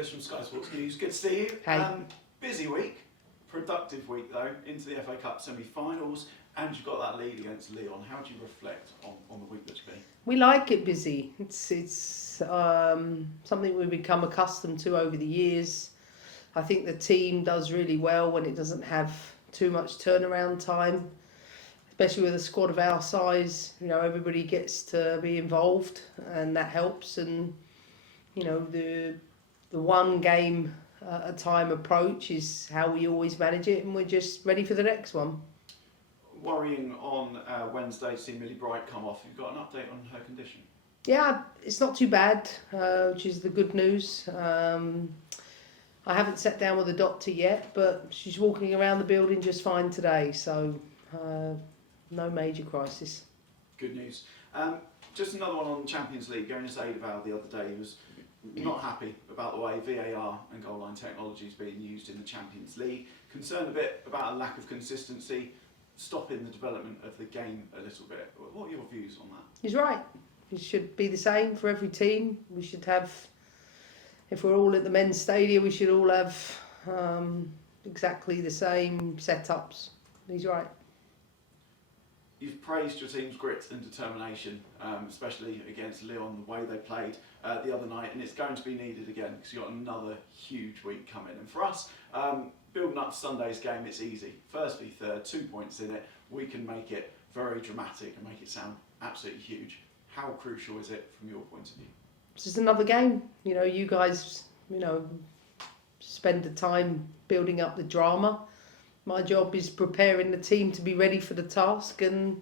Lewis from Sky Sports News. Good to see you. Hey. Busy week, productive week though, into the FA Cup semi-finals, and you've got that lead against Lyon. How do you reflect on the week that's been? We like it busy. It's something we've become accustomed to over the years. I think the team does really well when it doesn't have too much turnaround time, especially with a squad of our size. You know, everybody gets to be involved, and that helps. And you know, the one game at a time approach is how we always manage it, and we're just ready for the next one. Worrying on Wednesday to see Millie Bright come off. You've got an update on her condition? Yeah, it's not too bad, which is the good news. I haven't sat down with the doctor yet, but she's walking around the building just fine today, so no major crisis. Good news. Just another one on the Champions League. Jonas Eidevall the other day was not happy about the way VAR and goal line technology is being used in the Champions League. Concerned a bit about a lack of consistency, stopping the development of the game a little bit. What are your views on that? He's right. It should be the same for every team. We should have, if we're all at the men's stadium, we should all have exactly the same setups. He's right. You've praised your team's grit and determination, especially against Lyon, the way they played the other night, and it's going to be needed again because you've got another huge week coming. And for us, building up to Sunday's game, it's easy. First v third, 2 points in it, we can make it very dramatic and make it sound absolutely huge. How crucial is it from your point of view? It's just another game. You know, you guys, spend the time building up the drama. My job is preparing the team to be ready for the task, and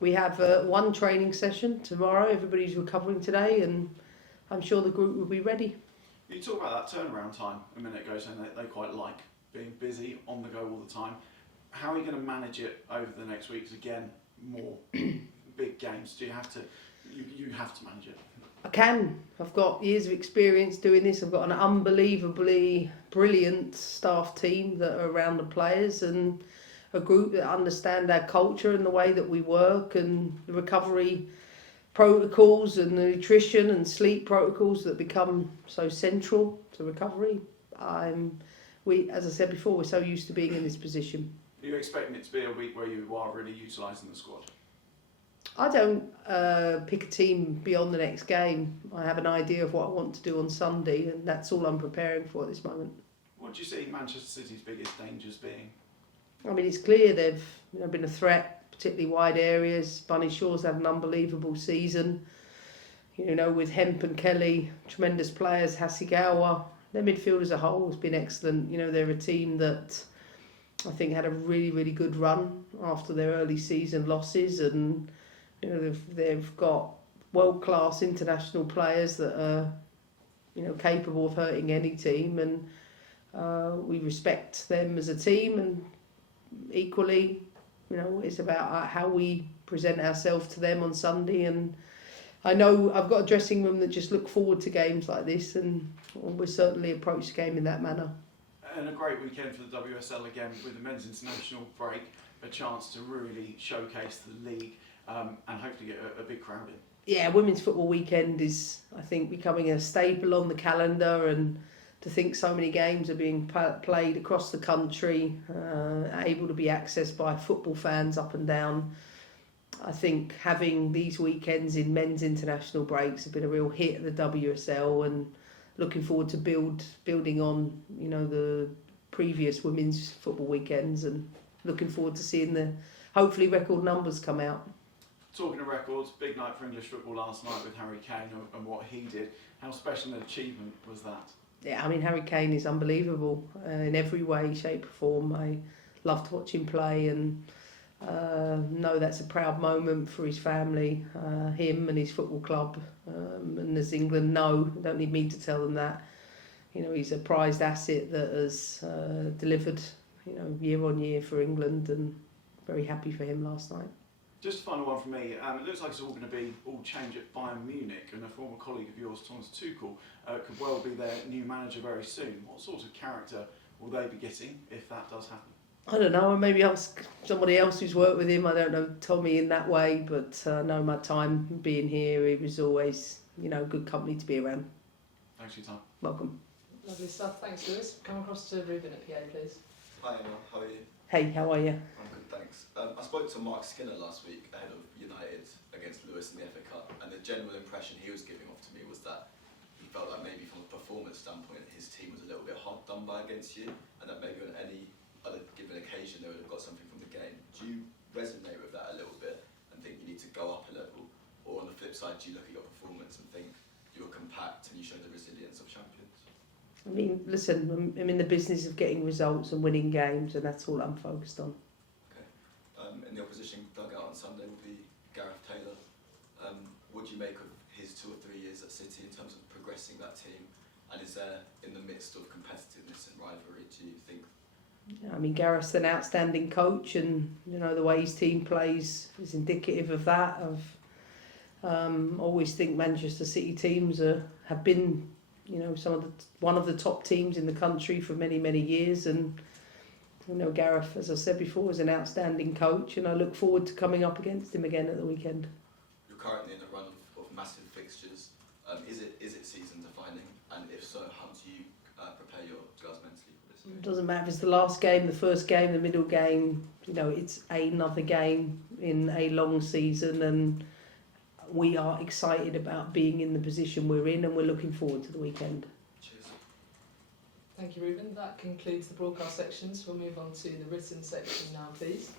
we have one training session tomorrow. Everybody's recovering today, and I'm sure the group will be ready. You talk about that turnaround time a minute ago, saying that they quite like being busy, on the go all the time. How are you going to manage it over the next weeks? Again, more big games. Do you have to? You have to manage it. I can. I've got years of experience doing this. I've got an unbelievably brilliant staff team that are around the players, and a group that understand our culture and the way that we work, and the recovery protocols and the nutrition and sleep protocols that become so central to recovery. As I said before, we're so used to being in this position. Are you expecting it to be a week where you are really utilising the squad? I don't pick a team beyond the next game. I have an idea of what I want to do on Sunday, and that's all I'm preparing for at this moment. What do you see Manchester City's biggest dangers being? I mean, it's clear they've been a threat, particularly wide areas. Bunny Shaw's had an unbelievable season. With Hemp and Kelly, tremendous players. Hasegawa, their midfield as a whole has been excellent. They're a team that I think had a really, really good run after their early season losses, and they've got world-class international players that are, capable of hurting any team, and we respect them as a team. And equally, it's about how we present ourselves to them on Sunday. And I know I've got a dressing room that just look forward to games like this, and we'll certainly approach the game in that manner. And a great weekend for the WSL again, with the men's international break, a chance to really showcase the league. And hopefully get a big crowd in. Yeah, Women's Football Weekend is, I think, becoming a staple on the calendar, and to think so many games are being played across the country, able to be accessed by football fans up and down. I think having these weekends in men's international breaks have been a real hit at the WSL, and looking forward to building on the previous women's football weekends, and looking forward to seeing the hopefully record numbers come out. Talking of records, big night for English football last night with Harry Kane and what he did. How special an achievement was that? Yeah, I mean, Harry Kane is unbelievable in every way, shape or form. I love to watch him play, and know that's a proud moment for his family, him and his football club. And as England know, don't need me to tell them that. He's a prized asset that has delivered, year on year for England, and very happy for him last night. Just a final one from me. It looks like it's all going to be all change at Bayern Munich, and a former colleague of yours, Thomas Tuchel, could well be their new manager very soon. What sort of character will they be getting if that does happen? I don't know, maybe ask somebody else who's worked with him. I don't know Tommy in that way, but I know my time being here, he was always, good company to be around. Thanks for your time. Welcome. Lovely stuff. Thanks, Lewis. Come across to Ruben at PA, please. Hi Emma, how are you? Hey, how are you? I'm good, thanks. I spoke to Mark Skinner last week ahead of United against Lewis in the FA Cup, and the general impression he was giving off to me was that he felt like maybe from a performance standpoint his team was a little bit hard done by against you, and that maybe on any other given occasion they would have got something from the game. Do you resonate with that a little bit and think you need to go up a level? Or on the flip side, do you look at your performance and think you were compact and you showed the resilience of champions? I mean, listen, I'm in the business of getting results and winning games, and that's all I'm focused on. In the opposition dugout on Sunday will be Gareth Taylor. What do you make of his 2 or 3 years at City in terms of progressing that team? And is there, in the midst of competitiveness and rivalry, do you think? I mean, Gareth's an outstanding coach, and the way his team plays is indicative of that. I've always think Manchester City teams have been, one of the top teams in the country for many, many years, and Gareth, as I said before, is an outstanding coach, and I look forward to coming up against him again at the weekend. You're currently in a run of massive fixtures. Is it season defining? And if so, how do you prepare your girls mentally for this? It doesn't matter if it's the last game, the first game, the middle game. It's another game in a long season, and we are excited about being in the position we're in, and we're looking forward to the weekend. Cheers. Thank you, Ruben. That concludes the broadcast sections. We'll move on to the written section now, please.